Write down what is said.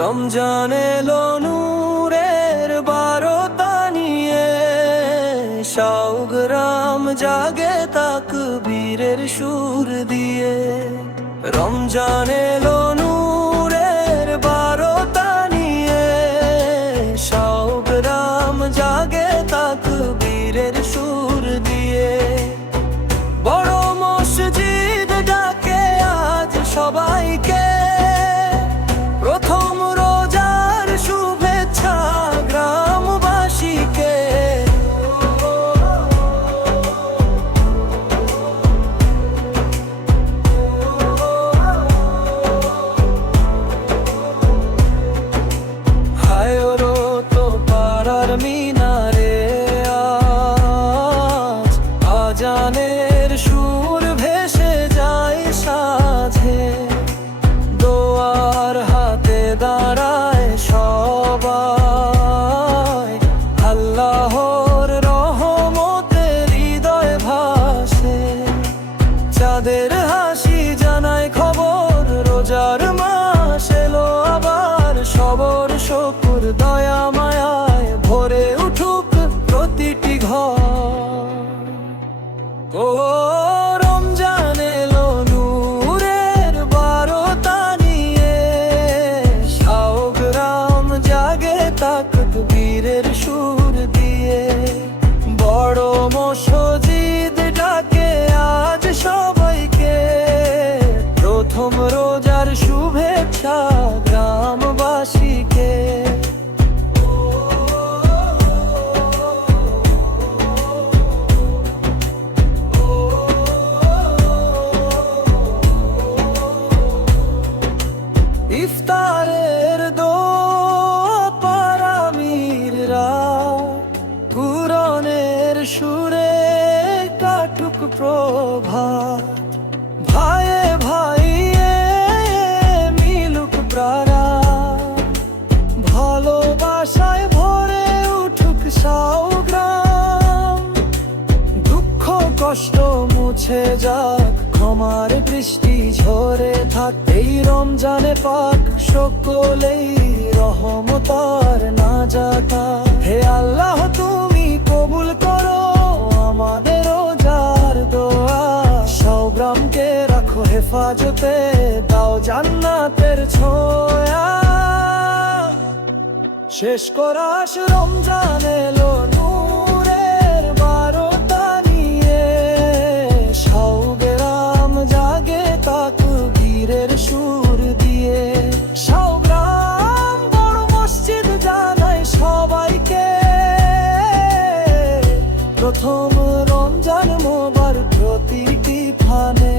রমজান এলো নূরের বারোতা নিয়ে। সাউগ্রাম জাগে তাক বীরের সুর দিয়ে। রমজান এলো নূরের বারোতা নিয়ে। সাউগ্রাম জাগে তাক বীরের সুর দিয়ে। বড় মসজিদ ডাকে আজ সবাইকে আজানের সুর ভেসে যায় সাঝে। দোয়ার হাতে দাঁড়ায় সবাই। আল্লাহর রহমতে হৃদয় ভাসে। চাঁদের হাসি জানায় খবর, রোজার মাস এলো আবার। সবর, শকুর দয়া oh. oh, oh. প্রভাত, ভাইয়ে ভাইয়ে মিলুক প্রারা ভালোবাসায় ভরে উঠুক সাউগ্রাম দুঃখ, কষ্ট মুছে যাক, ক্ষমার বৃষ্টি ঝরে থাক। এই রমজানে পাক, সকলেই রহমতার না যাকা হে আল্লাহ, তুমি মাঝতে দাও জান্নাতের ছোঁয়া। শেষ করাস রমজান এলো নূরের বারোটা নিয়ে। সাউগ্রাম জাগে তাক বীরের সুর দিয়ে। সাউগ্রাম বড় মসজিদ জানাই সবাইকে। প্রথম রমজান মোবার প্রতিটি ফানে?